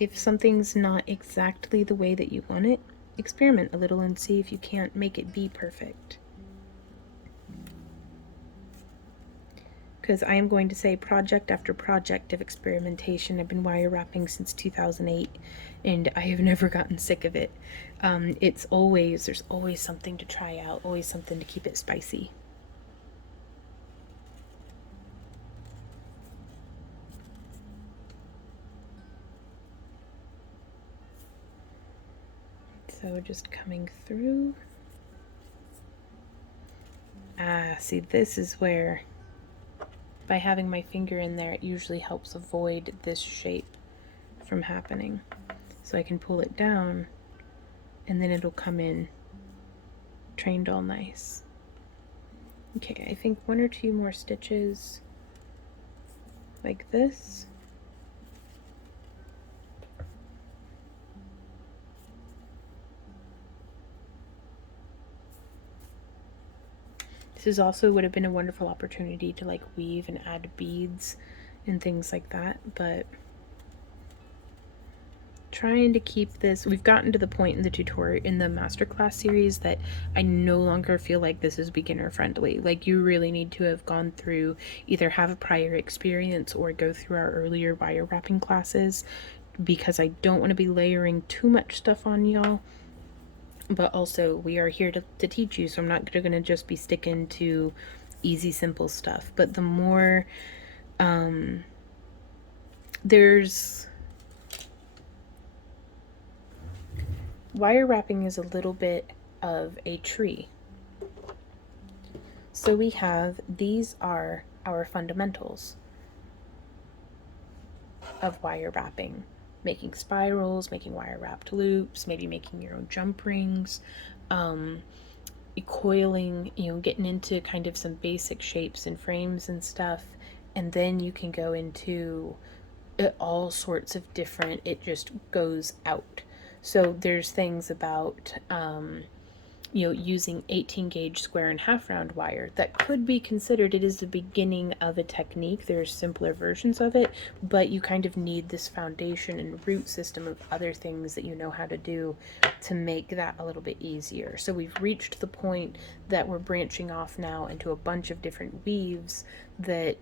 if something's not exactly the way that you want it, experiment a little and see if you can't make it be perfect. Because I am going to say project after project of experimentation. I've been wire wrapping since 2008 and I have never gotten sick of it. There's always something to try out, always something to keep it spicy. So just coming through. See, this is where, by having my finger in there, it usually helps avoid this shape from happening. So I can pull it down and then it'll come in trained all nice. Okay, I think 1 or 2 more stitches like this. This is also would have been a wonderful opportunity to like weave and add beads and things like that, but trying to keep this, we've gotten to the point in the tutorial, in the masterclass series, that I no longer feel like this is beginner friendly. Like, you really need to have gone through, either have a prior experience or go through our earlier wire wrapping classes, because I don't want to be layering too much stuff on y'all. But also, we are here to teach you, so I'm not going to just be sticking to easy, simple stuff. But the more, wire wrapping is a little bit of a tree. So we have, these are our fundamentals of wire wrapping. Making spirals, making wire wrapped loops, maybe making your own jump rings, coiling, getting into kind of some basic shapes and frames and stuff. And then you can go into all sorts of different, it just goes out. So there's things about, using 18 gauge square and half round wire that could be considered, it is the beginning of a technique. There's simpler versions of it, but you kind of need this foundation and root system of other things that you know how to do to make that a little bit easier. So we've reached the point that we're branching off now into a bunch of different weaves that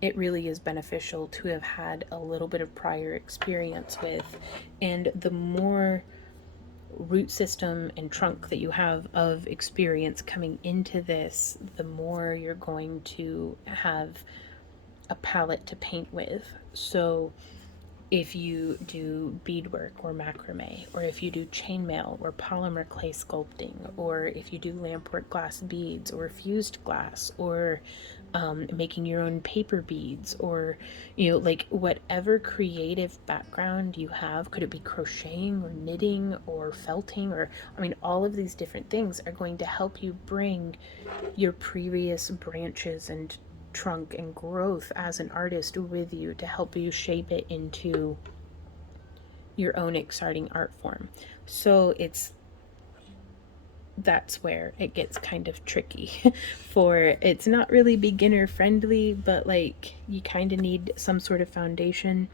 it really is beneficial to have had a little bit of prior experience with. And the more root system and trunk that you have of experience coming into this, the more you're going to have a palette to paint with. So if you do beadwork or macrame, or if you do chainmail or polymer clay sculpting, or if you do lampwork glass beads or fused glass, or making your own paper beads, or like whatever creative background you have, could it be crocheting or knitting or felting, or all of these different things are going to help you bring your previous branches and trunk and growth as an artist with you to help you shape it into your own exciting art form. So that's where it gets kind of tricky for, it's not really beginner friendly, but like you kind of need some sort of foundation.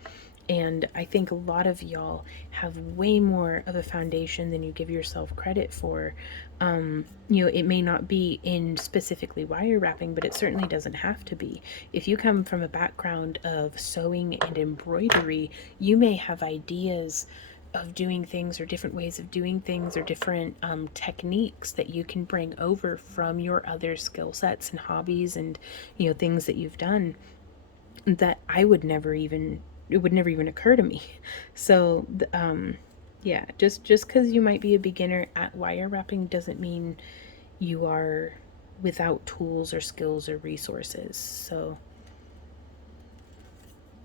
And I think a lot of y'all have way more of a foundation than you give yourself credit for. It may not be in specifically wire wrapping, but it certainly doesn't have to be. If you come from a background of sewing and embroidery, you may have ideas of doing things, or different ways of doing things, or different techniques that you can bring over from your other skill sets and hobbies and things that you've done that I would never even, it would never even occur to me. So yeah, just because you might be a beginner at wire wrapping doesn't mean you are without tools or skills or resources. So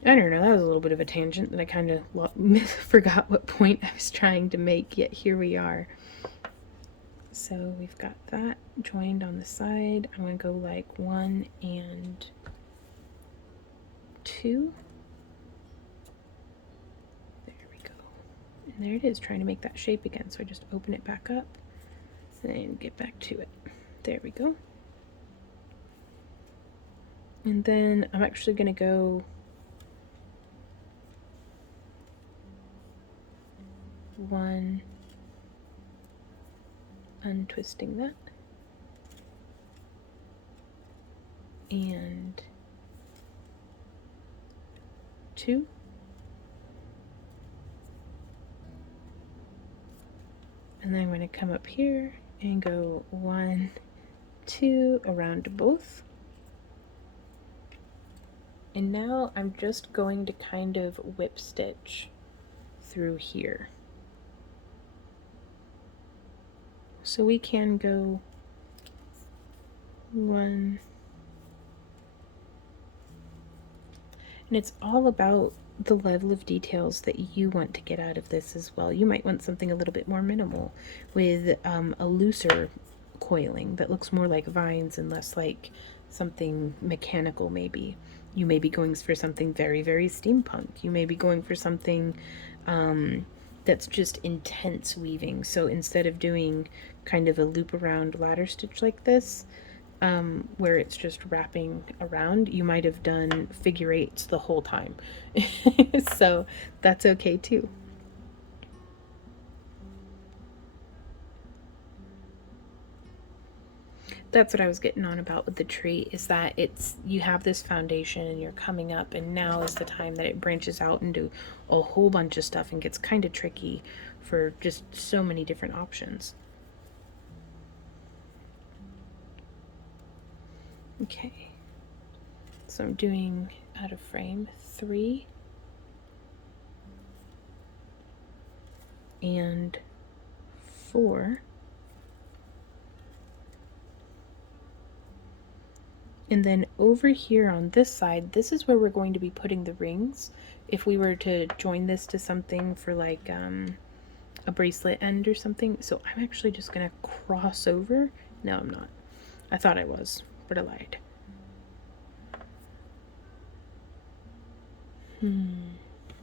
I don't know, that was a little bit of a tangent that I kind of forgot what point I was trying to make, yet here we are. So we've got that joined on the side. I'm going to go like 1 and 2. There we go. And there it is, trying to make that shape again. So I just open it back up and get back to it. There we go. And then I'm actually going to go one, untwisting that, and 2, and then I'm going to come up here and go 1, 2 around both. And now I'm just going to kind of whip stitch through here. So we can go 1, and it's all about the level of details that you want to get out of this as well. You might want something a little bit more minimal with a looser coiling that looks more like vines and less like something mechanical. Maybe you may be going for something very, very steampunk. You may be going for something that's just intense weaving. So instead of doing kind of a loop around ladder stitch like this, where it's just wrapping around, you might have done figure eights the whole time. So that's okay too. That's what I was getting on about with the tree, is that you have this foundation and you're coming up, and now is the time that it branches out into a whole bunch of stuff and gets kind of tricky for just so many different options. Okay, so I'm doing out of frame 3 and 4. And then over here on this side, this is where we're going to be putting the rings. If we were to join this to something for like a bracelet end or something. So I'm actually just gonna cross over. No, I'm not. I thought I was, but I lied.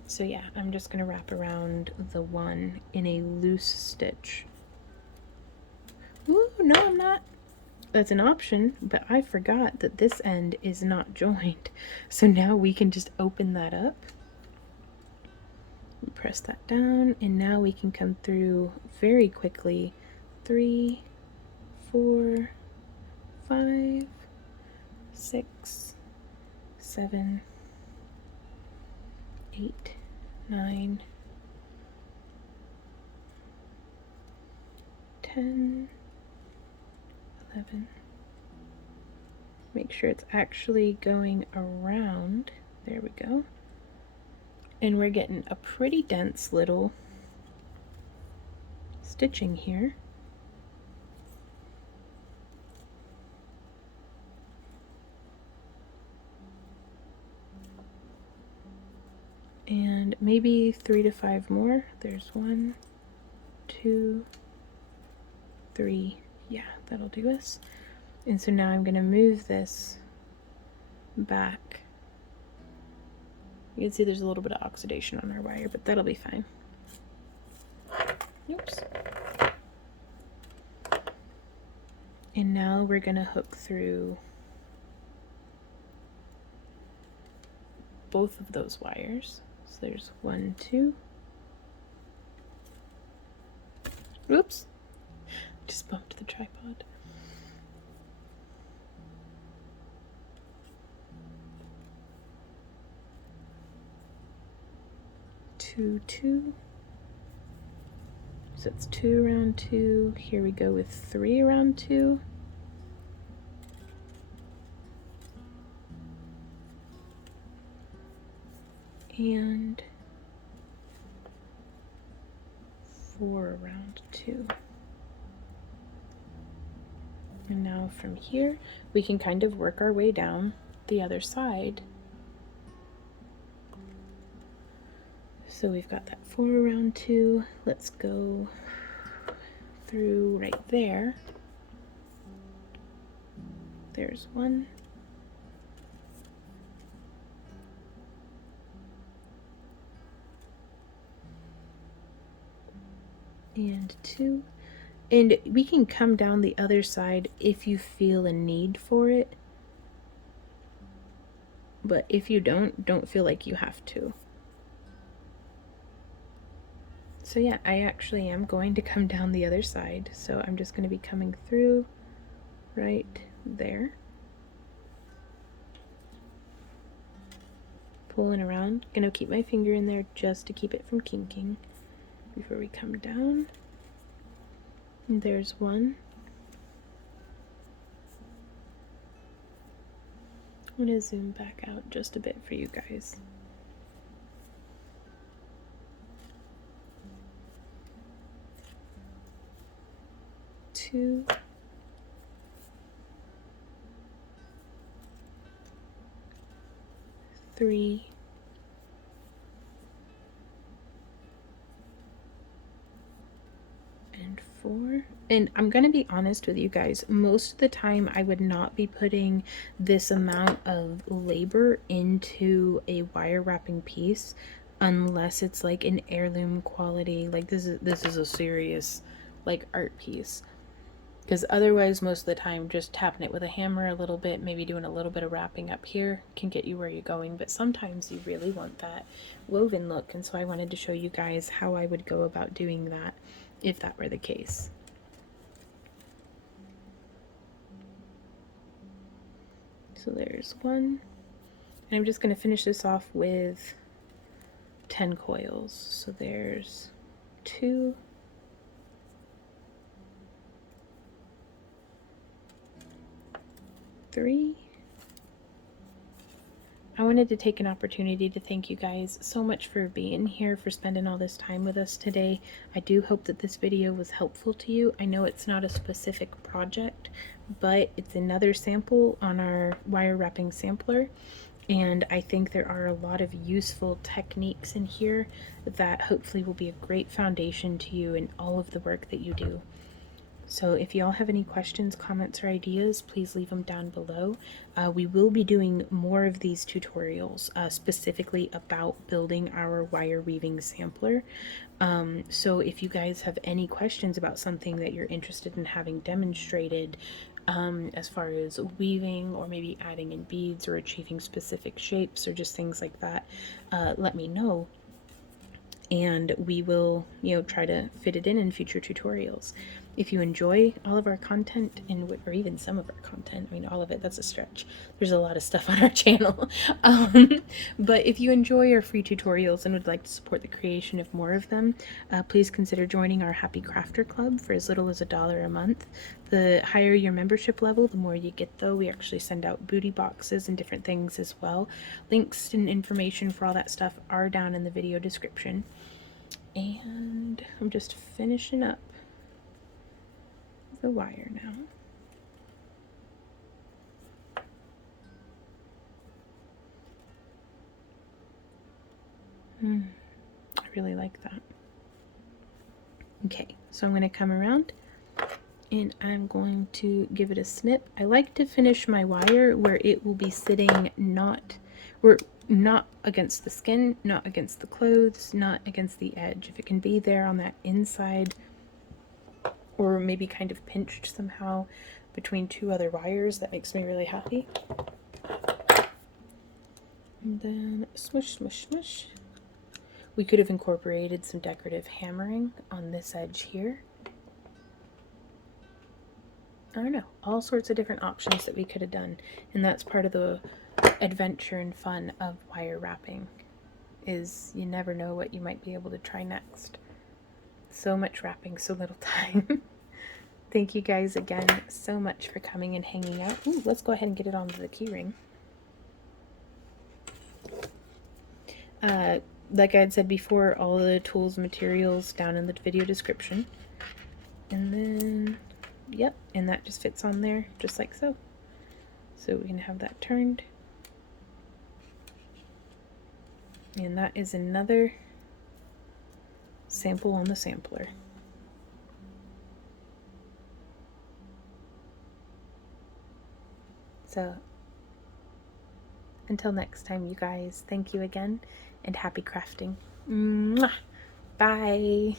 So yeah, I'm just gonna wrap around the one in a loose stitch. Ooh, no, I'm not. That's an option, but I forgot that this end is not joined. So now we can just open that up. Press that down, and now we can come through very quickly. 3, 4, 5, 6, 7, 8, 9, 10, 11. Make sure it's actually going around. There we go. And we're getting a pretty dense little stitching here. And maybe 3 to 5 more. There's 1, 2, 3. Yeah, that'll do us. And so now I'm going to move this back. You can see there's a little bit of oxidation on our wire, but that'll be fine. Oops. And now we're going to hook through both of those wires. So there's 1, 2. Oops. Just bumped the tripod. 2, 2. So it's 2 around 2. Here we go with 3 around 2. And 4 around 2. And now from here, we can kind of work our way down the other side. So we've got that 4 around 2. Let's go through right there. There's 1. And 2. And we can come down the other side if you feel a need for it. But if you don't feel like you have to. So yeah, I actually am going to come down the other side. So I'm just going to be coming through right there. Pulling around. Gonna keep my finger in there just to keep it from kinking before we come down. And there's 1. I'm gonna zoom back out just a bit for you guys. 2, 3, and 4. And I'm gonna be honest with you guys, most of the time I would not be putting this amount of labor into a wire wrapping piece unless it's like an heirloom quality, like this is a serious like art piece. Because otherwise, most of the time, just tapping it with a hammer a little bit, maybe doing a little bit of wrapping up here can get you where you're going. But sometimes you really want that woven look. And so I wanted to show you guys how I would go about doing that if that were the case. So there's 1. And I'm just going to finish this off with 10 coils. So there's 2. 3. I wanted to take an opportunity to thank you guys so much for being here, for spending all this time with us today. I do hope that this video was helpful to you. I know it's not a specific project, but it's another sample on our wire wrapping sampler. And I think there are a lot of useful techniques in here that hopefully will be a great foundation to you in all of the work that you do. So if y'all have any questions, comments, or ideas, please leave them down below. We will be doing more of these tutorials specifically about building our wire weaving sampler. So if you guys have any questions about something that you're interested in having demonstrated, as far as weaving or maybe adding in beads or achieving specific shapes or just things like that, let me know. And we will, try to fit it in future tutorials. If you enjoy all of our content, or even some of our content, I mean, all of it, that's a stretch. There's a lot of stuff on our channel. But if you enjoy our free tutorials and would like to support the creation of more of them, please consider joining our Happy Crafter Club for as little as $1 a month. The higher your membership level, the more you get, though. We actually send out booty boxes and different things as well. Links and information for all that stuff are down in the video description. And I'm just finishing up the wire now. I really like that. Okay, so I'm going to come around and I'm going to give it a snip. I like to finish my wire where it will be sitting not against the skin, not against the clothes, not against the edge. If it can be there on that inside, or maybe kind of pinched somehow between 2 other wires, that makes me really happy. And then smush, smush, smush. We could have incorporated some decorative hammering on this edge here. I don't know, all sorts of different options that we could have done. And that's part of the adventure and fun of wire wrapping, is you never know what you might be able to try next. So much wrapping, so little time. Thank you guys again so much for coming and hanging out. Ooh, let's go ahead and get it onto the keyring. Like I had said before, all the tools and materials down in the video description. And then, yep, and that just fits on there just like so. So we can have that turned. And that is another sample on the sampler. So until next time, you guys, thank you again and happy crafting. Mwah! Bye.